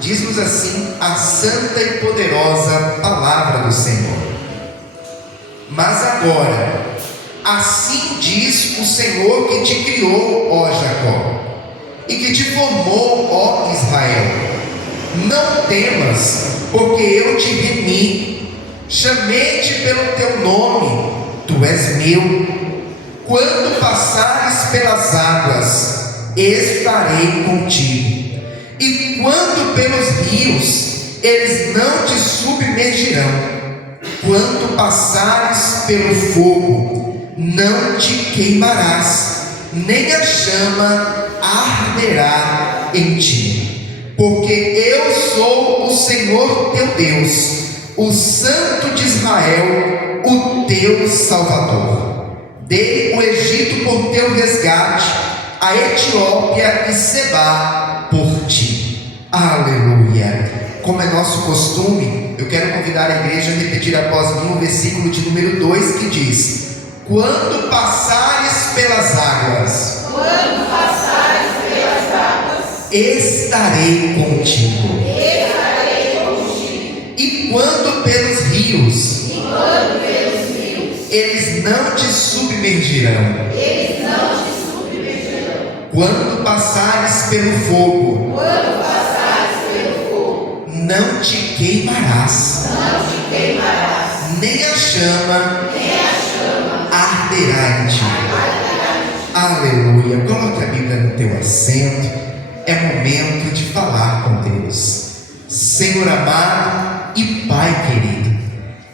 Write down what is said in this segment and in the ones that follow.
Diz-nos assim a santa e poderosa palavra do Senhor. Mas agora, assim diz o Senhor que te criou, ó Jacó, e que te formou, ó Israel: não temas, porque eu te remi, chamei-te pelo teu nome, tu és meu. Quando passares pelas águas, estarei contigo, e quando pelos rios, eles não te submergirão. Quando passares pelo fogo, não te queimarás, nem a chama arderá em ti. Porque eu sou o Senhor teu Deus, o Santo de Israel, o teu Salvador. Dei o Egito por teu resgate, a Etiópia e Sebá por ti. Aleluia! Como é nosso costume, eu quero convidar a igreja a repetir após mim o versículo de número 2, que diz: quando passares pelas águas, estarei contigo. E quando pelos rios, eles não te submergirão. Quando passares pelo fogo, não te queimarás, nem a chama arderá em ti. Aleluia. Coloque a Bíblia no teu assento. É momento de falar com Deus. Senhor amado e Pai querido,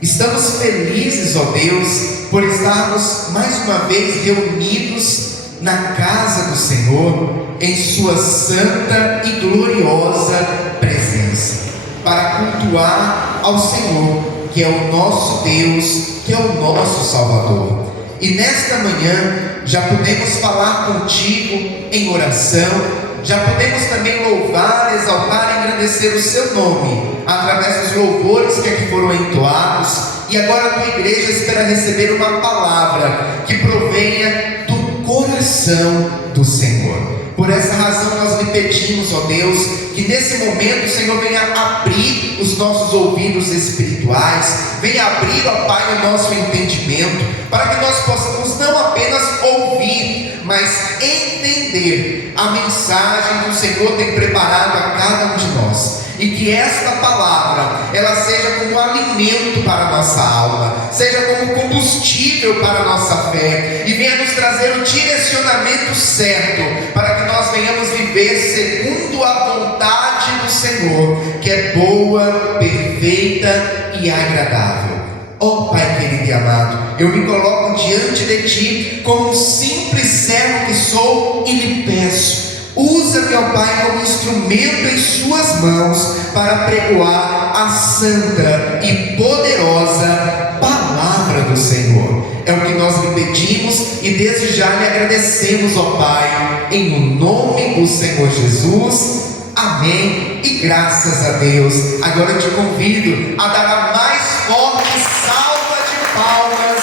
estamos felizes, ó Deus, por estarmos mais uma vez reunidos na casa do Senhor, em sua santa e gloriosa presença, para cultuar ao Senhor, que é o nosso Deus, que é o nosso Salvador. E nesta manhã já podemos falar contigo em oração, já podemos também louvar, exaltar e engrandecer o seu nome através dos louvores que aqui foram entoados. E agora a tua igreja espera receber uma palavra que provenha do coração do Senhor. Por essa razão nós lhe pedimos, ó Deus, que nesse momento o Senhor venha abrir os nossos ouvidos espirituais, venha abrir, ó Pai, o nosso entendimento, para que nós possamos não apenas ouvir, mas entender a mensagem que o Senhor tem preparado a cada um de nós. E que esta palavra, ela seja como alimento para a nossa alma, seja como combustível para a nossa fé, e venha nos trazer o direcionamento certo, para que nós venhamos viver segundo a vontade do Senhor, que é boa, perfeita e agradável. Ó Pai querido e amado, eu me coloco diante de Ti como um simples servo que sou, e lhe peço: usa-me, ó Pai, como instrumento em suas mãos para pregoar a santa e poderosa palavra do Senhor. É o que nós lhe pedimos e desde já lhe agradecemos, ó Pai, em o nome do Senhor Jesus. Amém e graças a Deus. Agora eu te convido a dar a mais forte salva de palmas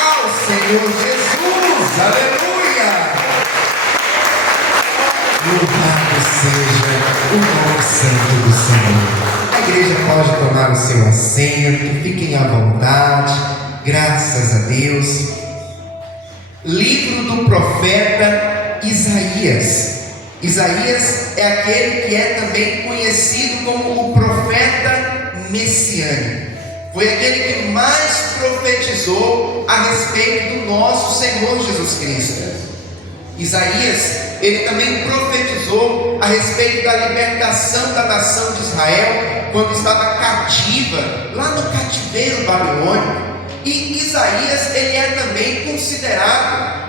ao Senhor Jesus. Aleluia! Louvado seja o nome santo do Senhor. A igreja pode tomar o seu assento, fiquem à vontade, graças a Deus. Livro do profeta Isaías. Isaías é aquele que é também conhecido como o profeta messiânico. Foi aquele que mais profetizou a respeito do nosso Senhor Jesus Cristo. Isaías, ele também profetizou a respeito da libertação da nação de Israel, quando estava cativa, lá no cativeiro babilônico. E Isaías, ele é também considerado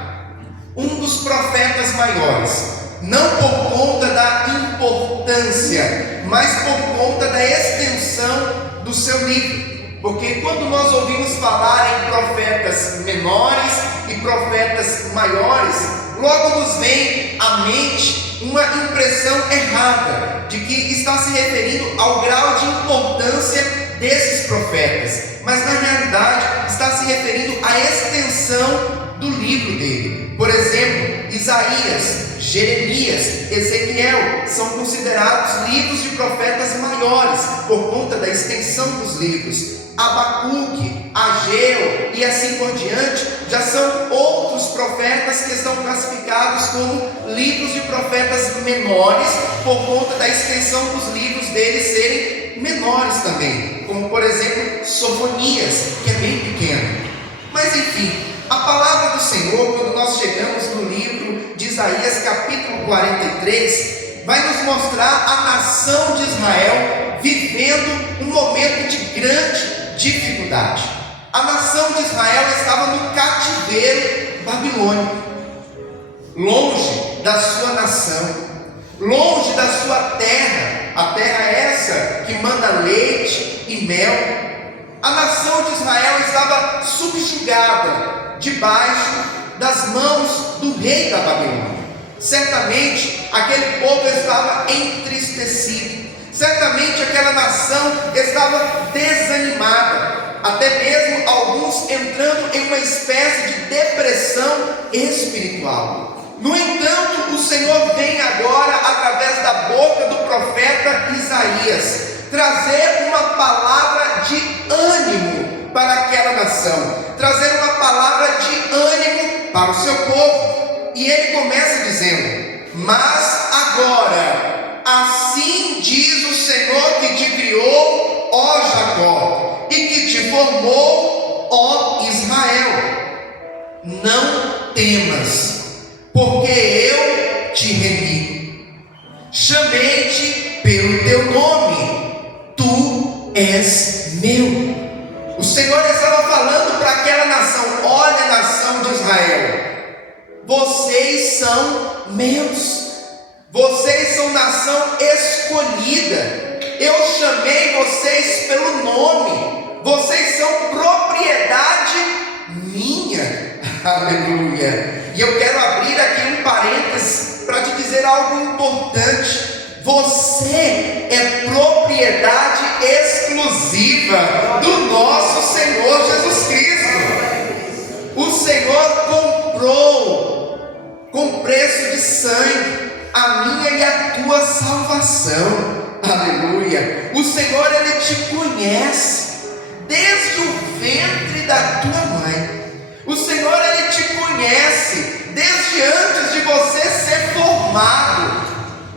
um dos profetas maiores, não por conta da importância, mas por conta da extensão do seu livro. Porque quando nós ouvimos falar em profetas menores e profetas maiores, logo nos vem à mente uma impressão errada de que está se referindo ao grau de importância desses profetas, mas na realidade está se referindo à extensão do livro dele. Por exemplo, Isaías, Jeremias, Ezequiel são considerados livros de profetas maiores por conta da extensão dos livros. Abacuque, Ageu e assim por diante já são outros profetas que estão classificados como livros de profetas menores por conta da extensão dos livros deles serem menores também, como por exemplo Sofonias, que é bem pequeno. Mas enfim, a palavra do Senhor, quando nós chegamos no livro de Isaías capítulo 43, vai nos mostrar a nação de Israel vivendo um momento de grande dificuldade. A nação de Israel estava no cativeiro babilônico, longe da sua nação, longe da sua terra, a terra essa que manda leite e mel. A nação de Israel estava subjugada debaixo das mãos do rei da Babilônia. Certamente aquele povo estava entristecido. Certamente aquela nação estava desanimada, até mesmo alguns entrando em uma espécie de depressão espiritual. No entanto, o Senhor vem agora, através da boca do profeta Isaías, trazer uma palavra de ânimo para aquela nação, trazer uma palavra de ânimo para o seu povo. E ele começa dizendo: mas agora, assim diz o Senhor que te criou, ó Jacó, e que te formou, ó Israel. Não temas, porque eu te remi, chamei-te pelo teu nome, tu és meu. O Senhor estava falando para aquela nação: olha, nação de Israel, vocês são meus. Vocês são nação escolhida. Eu chamei vocês pelo nome. Vocês são propriedade minha. Aleluia. E eu quero abrir aqui um parênteses para te dizer algo importante. Você é propriedade exclusiva do nosso Senhor Jesus Cristo. O Senhor comprou com preço de sangue a minha e a tua salvação. Aleluia. O Senhor, Ele te conhece desde o ventre da tua mãe. O Senhor, Ele te conhece desde antes de você ser formado.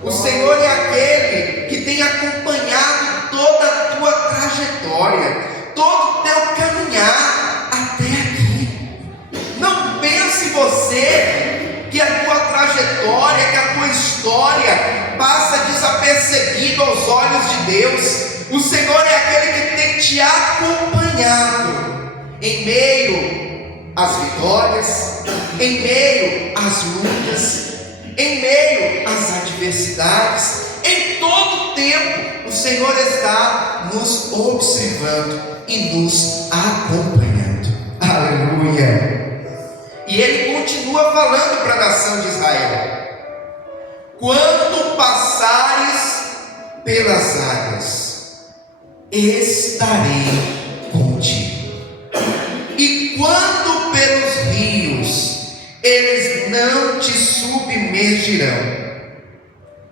O Senhor é aquele que tem acompanhado toda a tua trajetória, todo o teu caminhar até aqui. Não pense você que a tua trajetória, que a tua história passa desapercebido aos olhos de Deus. O Senhor é aquele que tem te acompanhado em meio às vitórias, em meio às lutas, em meio às adversidades. Em todo tempo o Senhor está nos observando e nos acompanhando. Aleluia. E ele continua falando para a nação de Israel: quando passares pelas águas, estarei contigo. E quando pelos rios, eles não te submergirão.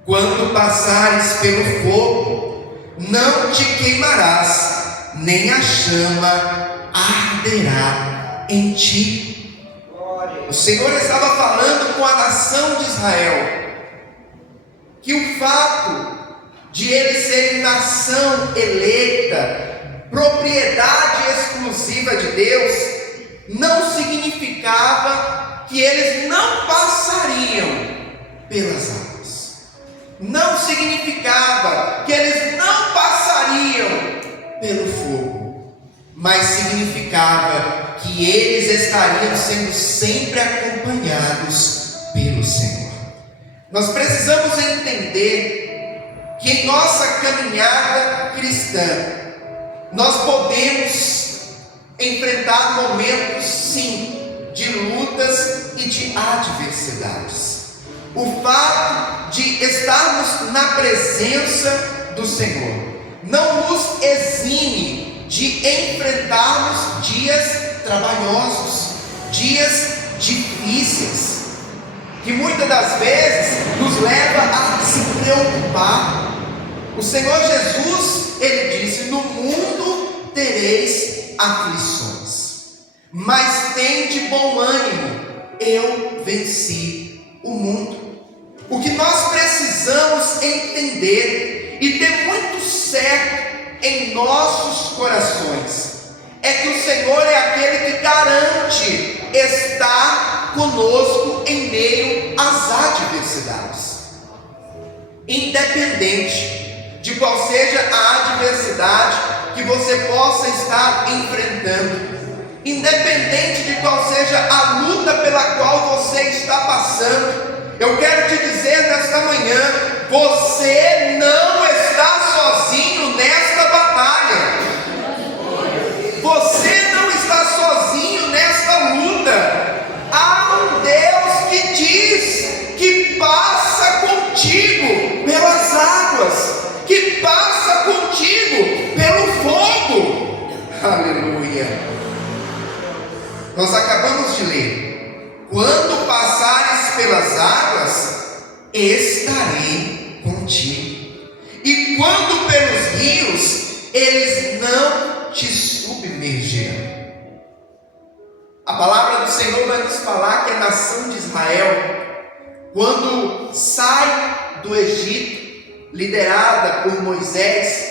Quando passares pelo fogo, não te queimarás, nem a chama arderá em ti. O Senhor estava falando com a nação de Israel que o fato de eles serem nação eleita, propriedade exclusiva de Deus, não significava que eles não passariam pelas águas. Não significava que eles não passariam pelo fogo, mas significava que eles estariam sendo sempre acompanhados pelo Senhor. Nós precisamos entender que em nossa caminhada cristã, nós podemos enfrentar momentos, sim, de lutas e de adversidades. O fato de estarmos na presença do Senhor não nos exime de enfrentarmos dias trabalhosos, dias difíceis, que muitas das vezes nos leva a se preocupar. O Senhor Jesus, ele disse: no mundo tereis aflições, mas tende bom ânimo, eu venci o mundo. O que nós precisamos entender e ter muito certo em nossos corações é que o Senhor é aquele que garante estar conosco em meio às adversidades. Independente de qual seja a adversidade que você possa estar enfrentando, independente de qual seja a luta pela qual você está passando, eu quero te dizer nesta manhã: você não está sozinho nesta batalha. Você não está sozinho nesta luta. Há um Deus que diz que passa contigo pelas águas, que passa contigo pelo fogo. Aleluia. Nós acabamos de ler: quando passares pelas águas, estarei contigo, e quando pelos rios, eles não te submergirão. A palavra do Senhor vai nos falar que a nação de Israel, quando sai do Egito, liderada por Moisés,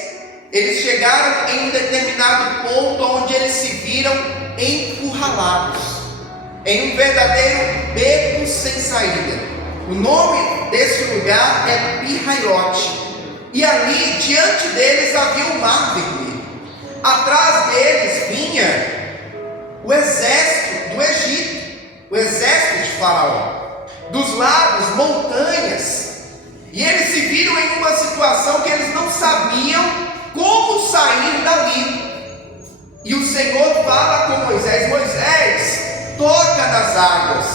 eles chegaram em um determinado ponto onde eles se viram encurralados, em um verdadeiro beco sem saída. O nome desse lugar é Pi-Hahirote, e ali diante deles havia o Mar Vermelho. Atrás deles vinha o exército do Egito, o exército de Faraó, dos lados montanhas, e eles se viram em uma situação que eles não sabiam como sair dali. E o Senhor fala com Moisés: Moisés, toca nas águas.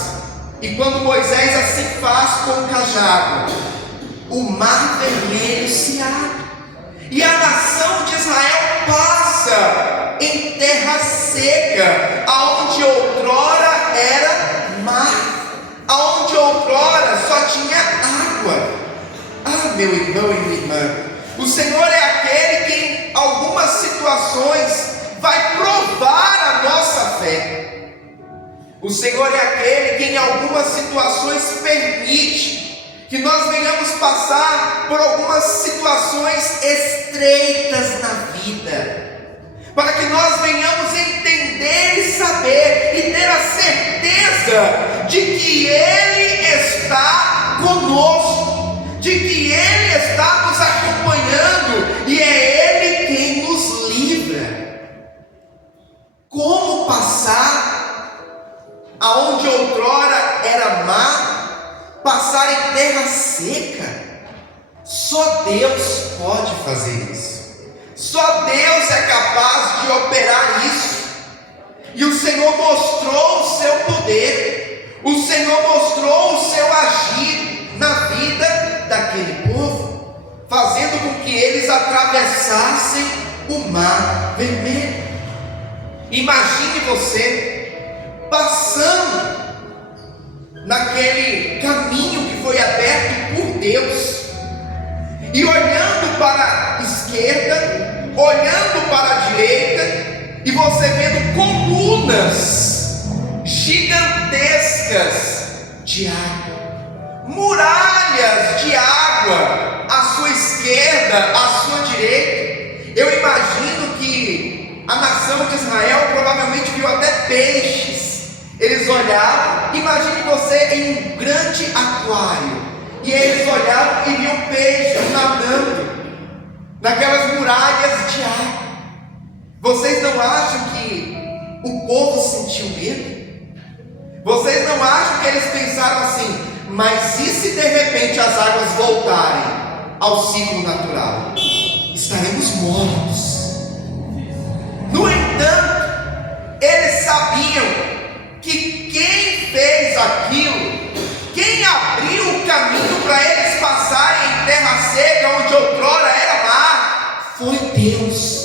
E quando Moisés assim faz com o cajado, o Mar Vermelho se abre, e a nação de Israel passa em terra seca, aonde outrora era mar, aonde outrora só tinha água. Ah, meu irmão e minha irmã, o Senhor é aquele que em algumas situações vai provar a nossa fé. O Senhor é aquele que em algumas situações permite que nós venhamos passar por algumas situações estreitas na vida, para que nós venhamos entender e saber e ter a certeza de que Ele está conosco, de que Ele está nos acompanhando, e é Ele quem nos livra. Como passar aonde outrora era mar, passar em terra seca? Só Deus pode fazer isso. Só Deus é capaz de operar isso. E o Senhor mostrou o seu poder, o Senhor mostrou o seu agir na vida daquele povo, fazendo com que eles atravessassem o Mar Vermelho. Imagine você passando naquele caminho que foi aberto por Deus, e olhando para a esquerda, olhando para a direita, e você vendo colunas gigantescas de água, muralhas de água à sua esquerda, à sua direita. Eu imagino que a nação de Israel provavelmente viu até peixes. Eles olhavam, imagine você em um grande aquário, e eles olhavam e viam peixes nadando naquelas muralhas de água. Vocês não acham que o povo sentiu medo? Vocês não acham que eles pensaram assim: mas e se de repente as águas voltarem ao ciclo natural? Estaremos mortos. No entanto, eles sabiam que quem fez aquilo, quem abriu o caminho para eles passarem em terra seca, onde outrora era mar, foi Deus.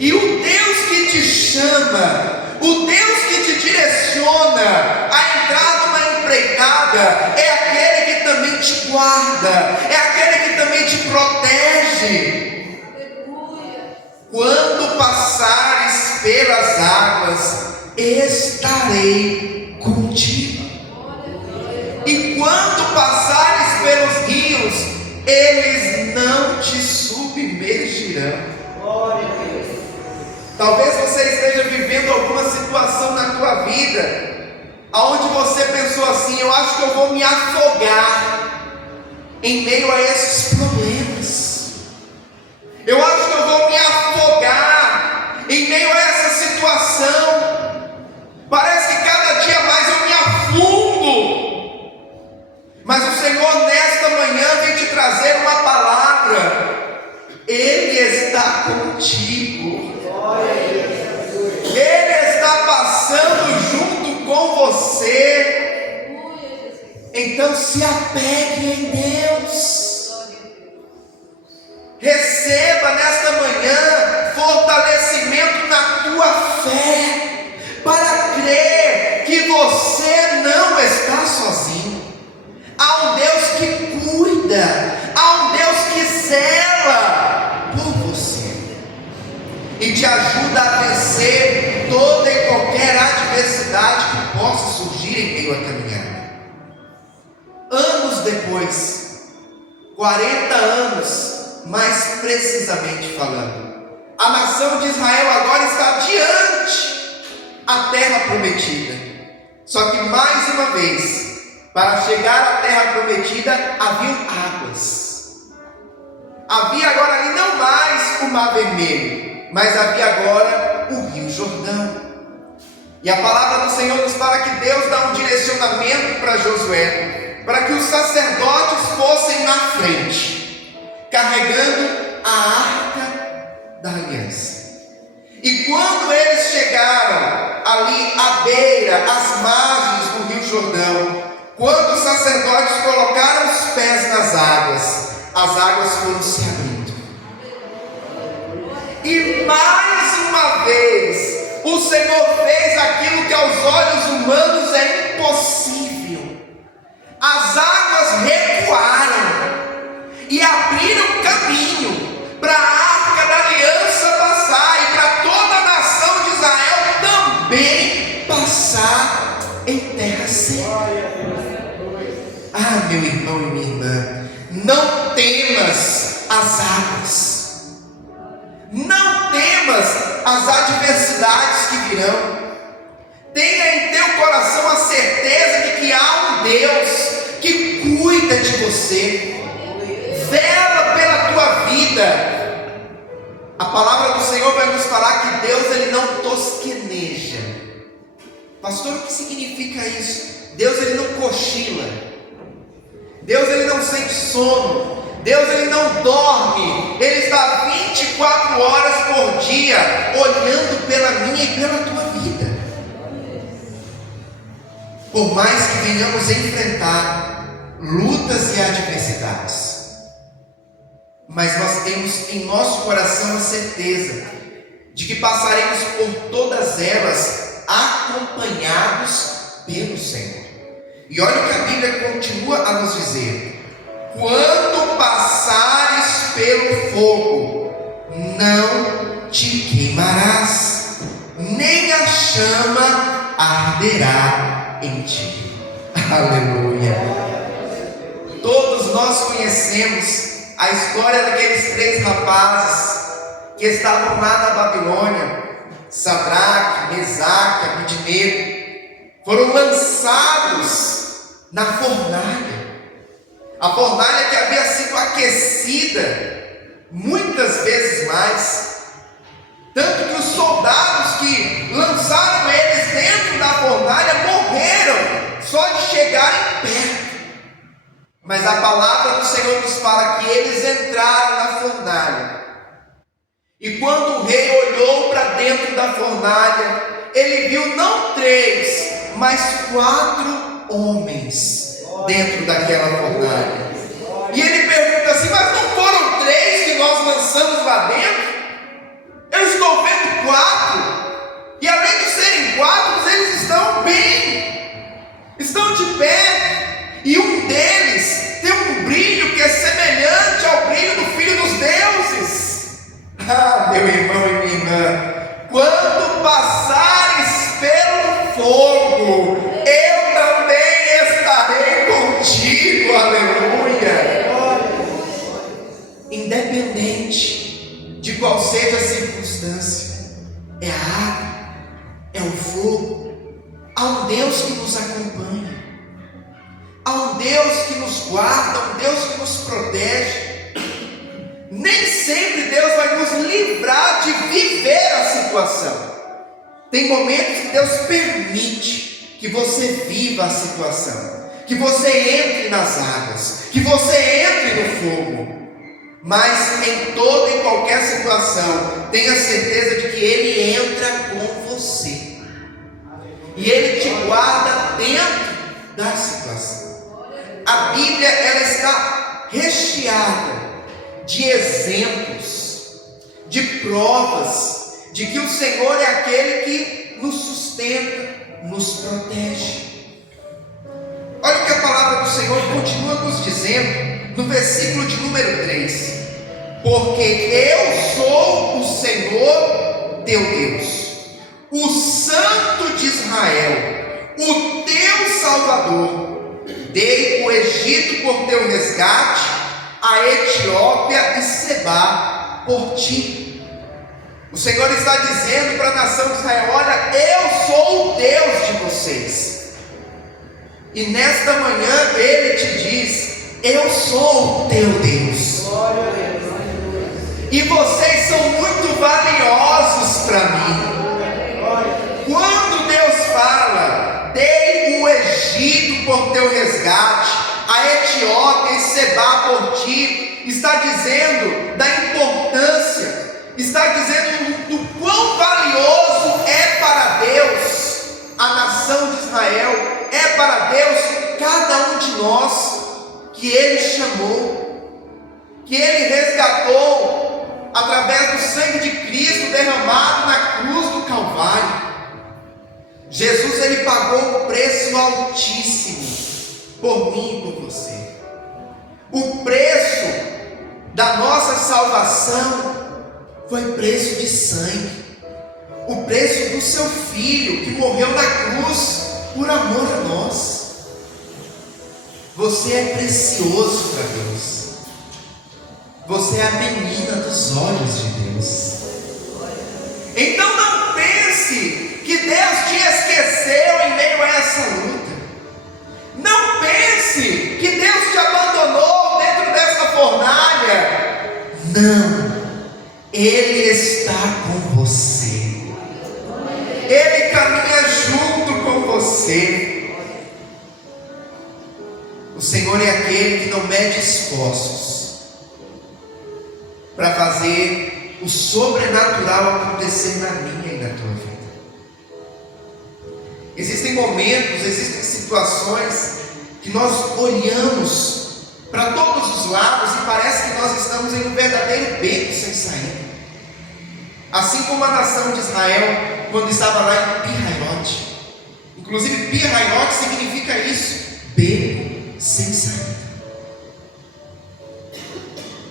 E o Deus que te chama, o Deus que te direciona a entrar numa empreitada, é aquele que também te guarda, é aquele que também te protege. Quando passares pelas águas, estarei contigo. E quando passares pelos rios, eles não te submergirão. Talvez você esteja vivendo alguma situação na tua vida, aonde você pensou assim: eu acho que eu vou me afogar em meio a esses problemas. Eu acho que eu vou me afogar em meio a essa situação. Parece que cada dia mais eu me afundo. Mas o Senhor nesta manhã vem te trazer uma palavra. Ele está contigo. Ele está passando junto com você. Então se apegue em Deus. Receba nesta manhã fortalecimento na tua fé, para crer que você não está sozinho. Há um Deus que cuida, há um Deus que zela por você e te ajuda a vencer toda e qualquer adversidade que possa surgir em meio à caminhada. Anos depois, 40 anos mais precisamente falando, a nação de Israel agora está diante a terra prometida. Só que mais uma vez, para chegar à terra prometida, haviam águas. Havia agora ali não mais o Mar Vermelho, mas havia agora o Rio Jordão. E a palavra do Senhor nos fala que Deus dá um direcionamento para Josué, para que os sacerdotes fossem na frente, carregando a arca da aliança. E quando eles chegaram ali à beira, às margens do Rio Jordão, quando os sacerdotes colocaram os pés nas águas, as águas foram se abrindo. E mais uma vez, o Senhor fez aquilo que aos olhos humanos é impossível. As águas recuaram e abriram caminho para a arca da aliança passar e para toda a nação de Israel também passar em terra seca. Ah, meu irmão e minha irmã, não temas as águas. Não temas as adversidades que virão. Tenha em teu coração a certeza de que há um Deus que cuida de você, vela pela tua vida. A palavra do Senhor vai nos falar que Deus ele não tosqueneja. Pastor, o que significa isso? Deus ele não cochila. Deus ele não sente sono. Deus ele não dorme, Ele está 24 horas por dia olhando pela minha e pela tua vida. Por mais que venhamos enfrentar lutas e adversidades, mas nós temos em nosso coração a certeza de que passaremos por todas elas acompanhados pelo Senhor. E olha o que a Bíblia continua a nos dizer: quando passares pelo fogo, não te queimarás, nem a chama arderá em ti. Aleluia. Todos nós conhecemos a história daqueles 3 rapazes que estavam lá na Babilônia, Sadraque, Mesaque, Abednego, foram lançados na fornalha. A fornalha que havia sido aquecida muitas vezes mais, tanto que os soldados que lançaram eles dentro da fornalha morreram só de chegarem perto. Mas a palavra do Senhor nos fala que eles entraram na fornalha, e quando o rei olhou para dentro da fornalha, ele viu não 3, mas 4 homens dentro daquela fornalha. E ele pergunta assim: mas não foram 3 que nós lançamos lá dentro? Eu estou vendo 4, e além de serem 4, eles estão bem, estão de pé, e um deles independente de qual seja a circunstância. É a água, é o fogo. Há um Deus que nos acompanha, há um Deus que nos guarda, um Deus que nos protege. Nem sempre Deus vai nos livrar de viver a situação. Tem momentos que Deus permite que você viva a situação, que você entre nas águas, que você entre no fogo. Mas em toda e qualquer situação, tenha certeza de que Ele entra com você. E Ele te guarda dentro da situação. A Bíblia, ela está recheada de exemplos, de provas, de que o Senhor é aquele que nos sustenta, nos protege. Olha o que a palavra do Senhor continua nos dizendo, no versículo de número 3. Porque eu sou o Senhor teu Deus, o Santo de Israel, o teu Salvador. Dei o Egito por teu resgate, a Etiópia e Sebá por ti. O Senhor está dizendo para a nação de Israel: olha, eu sou o Deus de vocês. E nesta manhã Ele te diz: eu sou o teu Deus. E vocês são muito valiosos para mim. Quando Deus fala: dei o Egito por teu resgate, a Etiópia e Sebá por ti, está dizendo da importância, está dizendo do quão valioso é para Deus a nação de Israel, é para Deus cada um de nós que Ele chamou, que Ele resgatou através do sangue de Cristo derramado na cruz do Calvário. Jesus, Ele pagou um preço altíssimo por mim e por você. O preço da nossa salvação foi preço de sangue. O preço do seu Filho, que morreu na cruz por amor a nós. Você é precioso para Deus. Você é a menina dos olhos de Deus. Então não pense que Deus te esqueceu em meio a essa luta. Não pense que Deus te abandonou dentro dessa fornalha. Não, Ele está com você. Ele caminha junto com você. O Senhor é aquele que não mede esforços para fazer o sobrenatural acontecer na minha e na tua vida. Existem momentos, existem situações que nós olhamos para todos os lados e parece que nós estamos em um verdadeiro beco sem saída. Assim como a nação de Israel, quando estava lá em Pi-Hahirote. Inclusive Pi-Hahirote significa isso: beco sem saída.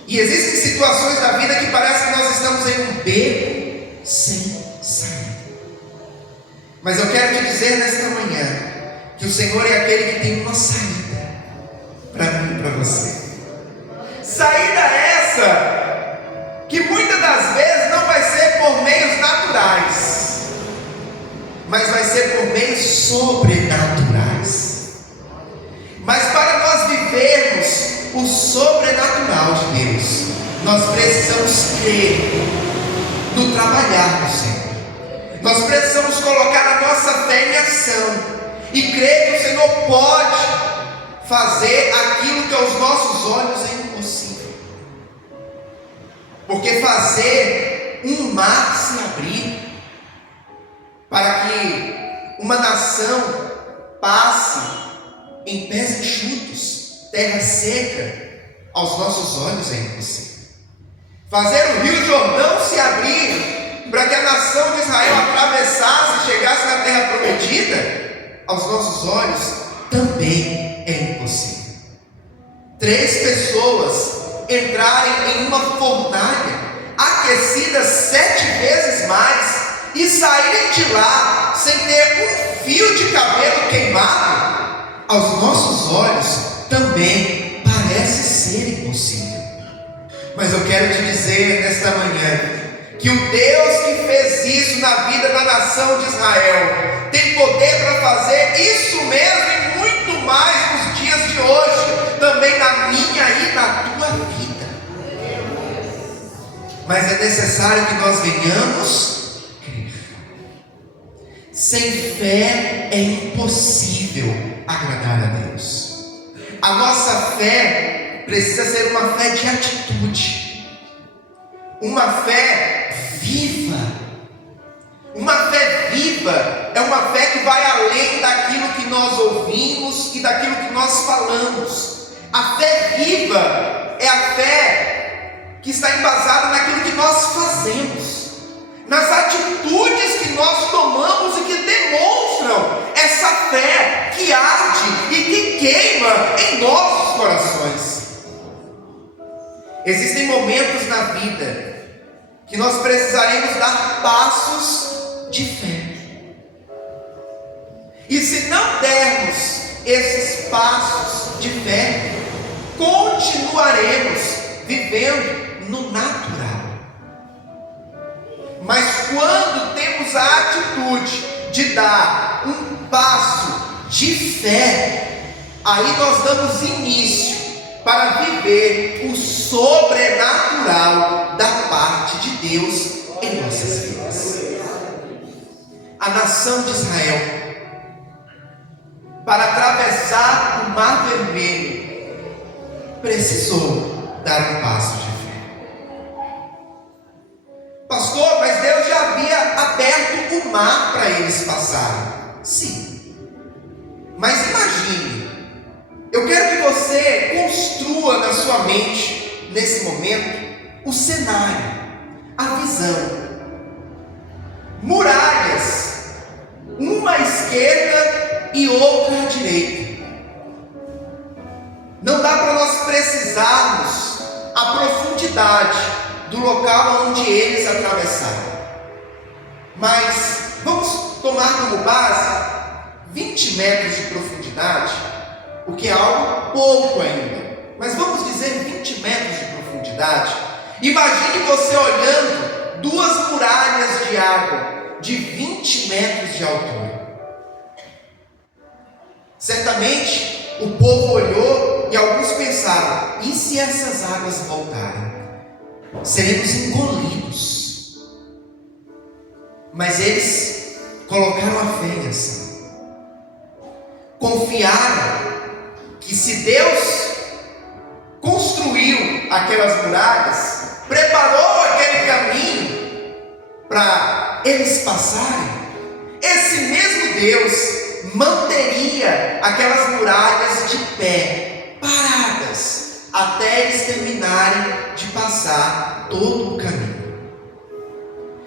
E existem situações da vida que parece que nós estamos em um beco sem saída. Mas eu quero te dizer nesta manhã que o Senhor é aquele que tem uma saída para mim e para você. Saída essa que muitas das vezes não vai ser por meios naturais, mas vai ser por meios sobrenaturais. Mas para nós vivermos o sobrenatural de Deus, nós precisamos crer no trabalhar do Senhor. Nós precisamos colocar a nossa fé em ação e crer que o Senhor pode fazer aquilo que aos nossos olhos é impossível. Porque fazer um mar se abrir para que uma nação passe em pés enxutos, terra seca, aos nossos olhos é impossível. Fazer o Rio Jordão se abrir para que a nação de Israel atravessasse e chegasse na terra prometida, aos nossos olhos também é impossível. 3 pessoas entrarem em uma fornalha aquecida 7 vezes mais e saírem de lá sem ter um fio de cabelo queimado, aos nossos olhos também parece ser impossível. Mas eu quero te dizer nesta manhã que o Deus que fez isso na vida da nação de Israel tem poder para fazer isso mesmo e muito mais nos dias de hoje, também na minha e na tua vida. Mas é necessário que nós venhamos crer. Sem fé é impossível agradar a Deus. A nossa fé precisa ser uma fé de atitude, uma fé viva. Uma fé viva é uma fé que vai além daquilo que nós ouvimos e daquilo que nós falamos. A fé viva é a fé que está embasada naquilo que nós fazemos, nas atitudes que nós tomamos e que demonstram essa fé que arde e que queima em nossos corações. Existem momentos na vida que nós precisaremos dar passos de fé. E se não dermos esses passos de fé, continuaremos vivendo no natural. Mas quando temos a atitude de dar um passo de fé, aí nós damos início para viver o sobrenatural da parte de Deus em nossas vidas. A nação de Israel, para atravessar o Mar Vermelho, precisou dar um passo de fé. Pastor, mas Deus já havia aberto o mar para eles passarem. Sim, mas imagine, eu quero que você construa na sua mente, nesse momento, o cenário, a visão. Muralhas, uma à esquerda e outra à direita. Não dá para nós precisarmos a profundidade do local onde eles atravessaram. Mas vamos tomar como base 20 metros de profundidade, o que é algo pouco ainda. Mas vamos dizer 20 metros de profundidade. Imagine você olhando duas muralhas de água de 20 metros de altura. Certamente o povo olhou e alguns pensaram: e se essas águas voltarem? Seremos engolidos. Mas eles colocaram a fé em ação. Confiaram que se Deus construiu aquelas muralhas, preparou aquele caminho para eles passarem, esse mesmo Deus manteria aquelas muralhas de pé, paradas, até eles terminarem de passar todo o caminho.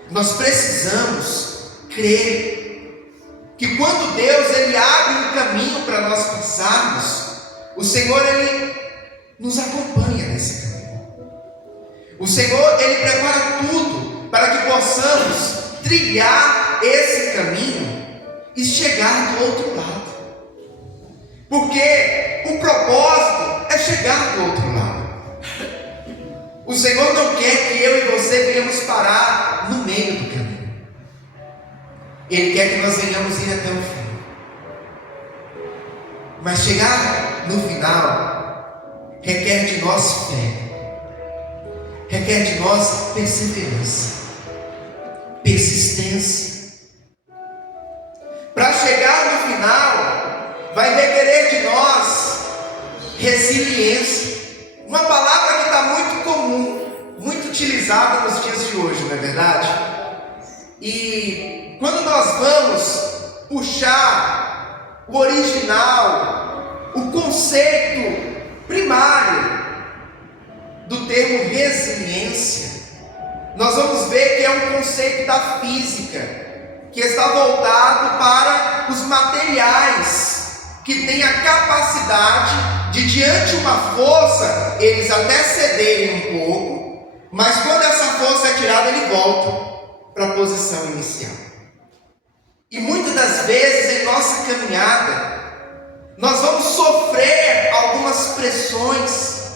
Nós precisamos crer que quando Deus ele abre um caminho para nós passarmos, o Senhor ele nos acompanha nesse caminho. O Senhor ele prepara tudo para que possamos trilhar esse caminho e chegar do outro lado. Porque o propósito é chegar do outro lado. O Senhor não quer que eu e você venhamos parar no meio do caminho. Ele quer que nós venhamos ir até o fim. Mas chegar no final requer de nós fé, requer de nós perseverança, persistência. Para chegar no final, vai requerer de nós resiliência. Uma palavra que está muito comum, muito utilizada nos dias de hoje, não é verdade? E quando nós vamos puxar o original, o conceito primário do termo resiliência, nós vamos ver que é um conceito da física, que está voltado para os materiais, que têm a capacidade de, diante de uma força, eles até cederem um pouco, mas quando essa força é tirada, ele volta para a posição inicial. E muitas das vezes em nossa caminhada, nós vamos sofrer algumas pressões,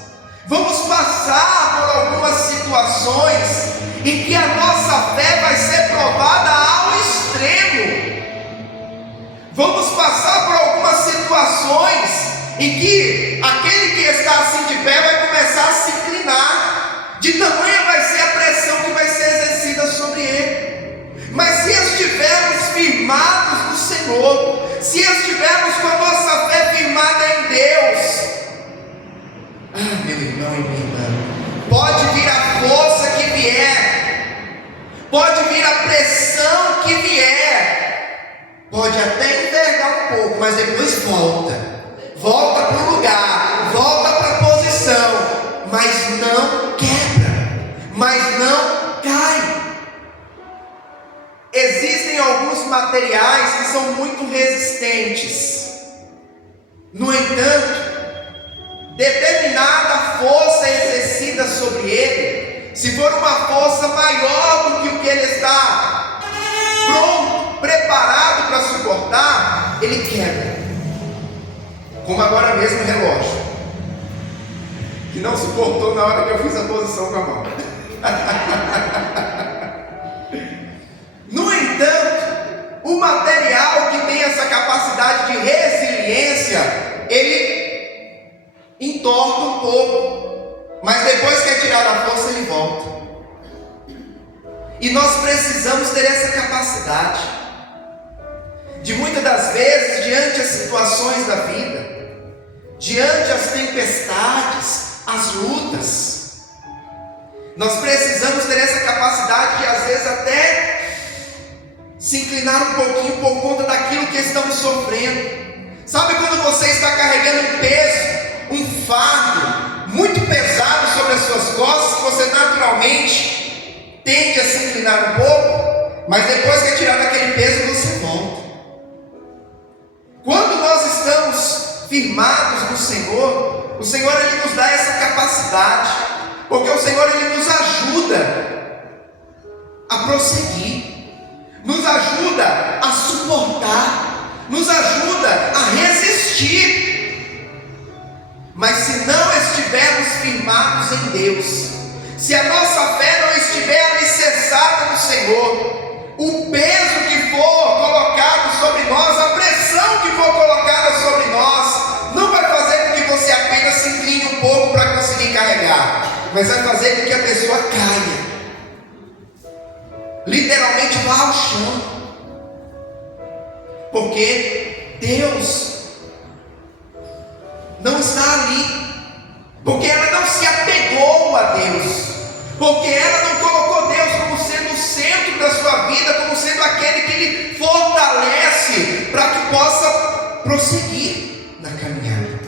Vamos passar por algumas situações em que a nossa fé vai ser provada ao extremo. Vamos passar por algumas situações em que aquele que está assim de pé vai começar a se inclinar, de tamanha vai ser a pressão que vai ser exercida sobre ele. Mas se estivermos firmados no Senhor, se estivermos com a nossa fé firmada em Deus, meu irmão e minha irmã, pode vir a força que vier, pode vir a pressão que vier, pode até envergar um pouco, mas depois volta para o lugar, volta para a posição, mas não quebra, mas não cai. Existem alguns materiais que são muito resistentes, no entanto, determinada força exercida sobre ele, se for uma força maior do que o que ele está pronto, preparado para suportar, ele quebra. Como agora mesmo o relógio, que não suportou na hora que eu fiz a posição com a mão. No entanto, o material que tem essa capacidade de resiliência, ele entorta um pouco, mas depois que é tirada a força, ele volta. E nós precisamos ter essa capacidade de muitas das vezes, diante das situações da vida, diante das tempestades, as lutas, nós precisamos ter essa capacidade de às vezes até se inclinar um pouquinho por conta daquilo que estamos sofrendo. Sabe quando você está carregando um peso, um fardo muito pesado sobre as suas costas, que você naturalmente tende a se inclinar um pouco, mas depois que é tirado aquele peso, você volta. Quando nós estamos firmados no Senhor, o Senhor ele nos dá essa capacidade, porque o Senhor ele nos ajuda a prosseguir, nos ajuda a suportar, nos ajuda a resistir. Mas se não estivermos firmados em Deus, se a nossa fé não estiver alicerçada no Senhor, o peso que for colocado sobre nós, a pressão que for colocada sobre nós, não vai fazer com que você apenas se incline um pouco para conseguir carregar, mas vai fazer com que a pessoa caia, literalmente vá ao chão, porque Deus não está ali, porque ela não se apegou a Deus, porque ela não colocou Deus como sendo o centro da sua vida, como sendo aquele que lhe fortalece para que possa prosseguir na caminhada.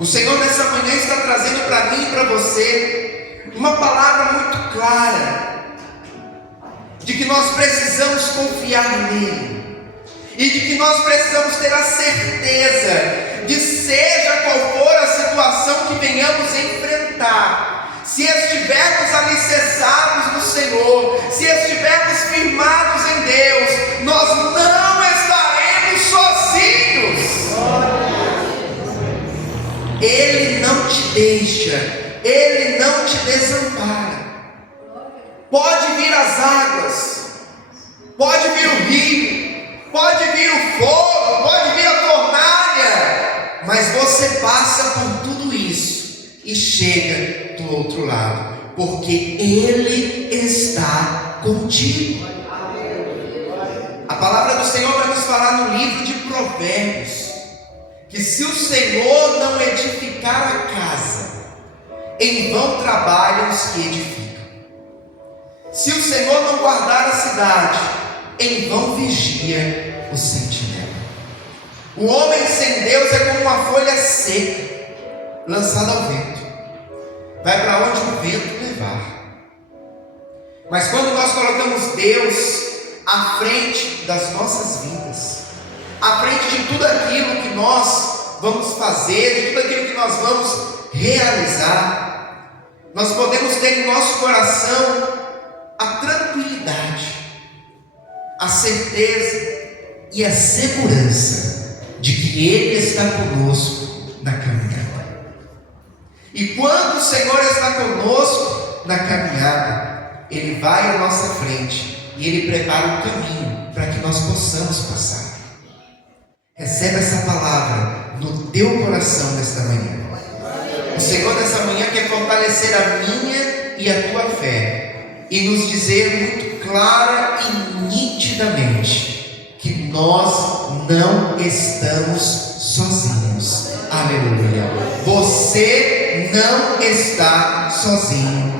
O Senhor nessa manhã está trazendo para mim e para você uma palavra muito clara, de que nós precisamos confiar nele, e de que nós precisamos ter a certeza de seja qual for a situação que venhamos enfrentar, se estivermos alicerçados no Senhor, se estivermos firmados em Deus, nós não estaremos sozinhos. Ele não te deixa, Ele não te desampara. Pode vir as águas, pode vir o rio, pode vir o fogo, pode vir a fornalha, mas você passa por tudo isso e chega do outro lado, porque Ele está contigo. A palavra do Senhor vai nos falar no livro de Provérbios, que se o Senhor não edificar a casa, em vão trabalham os que edificam. Se o Senhor não guardar a cidade, em vão vigia o sentinela. O homem sem Deus é como uma folha seca, lançada ao vento. Vai para onde o vento levar. Mas quando nós colocamos Deus à frente das nossas vidas, à frente de tudo aquilo que nós vamos fazer, de tudo aquilo que nós vamos realizar, nós podemos ter em nosso coração a tranquilidade, a certeza e a segurança de que Ele está conosco na caminhada. E quando o Senhor está conosco na caminhada, Ele vai à nossa frente e Ele prepara um caminho para que nós possamos passar. Recebe essa palavra no teu coração nesta manhã. O Senhor nessa manhã quer fortalecer a minha e a tua fé e nos dizer muito clara e nitidamente que nós não estamos sozinhos. Aleluia. Você não está sozinho.